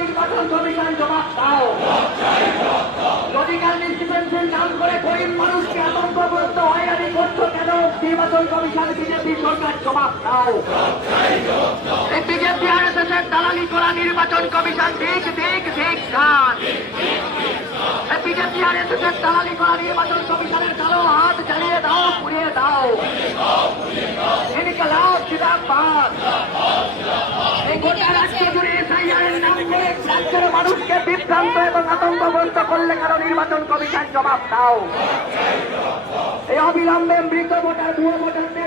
নির্বাচন কমিশন জবাব দাও। লজিক্যাল ডিস্ট্রিবিউশন নাম করে গরিব মানুষকে আতঙ্কগ্রস্ত হয়রানি করছো কেন? নির্বাচন কমিশন বিজেপি সরকার জবাব দাও। এই বিজেপি আরএসএস এর দালালি করা নির্বাচন কমিশন ঠিক ঠিক ঠিক কাজ। এই বিজেপি আরএসএস এর দালালি করা নির্বাচন কমিশনের কালো হাত জ্বালিয়ে দাও, পুড়িয়ে দাও। ইনকলাব জিন্দাবাদ। এই গোটা রাজ্য জুড়ে এসআইআর এর নাম করে রাজ্যের মানুষকে বিভ্রান্ত এবং আতঙ্কগ্রস্ত করলে কেন? নির্বাচন কমিশন জবাব দাও। এই অবিলম্বে মৃত ভোটার ভুয়ো ভোটারদের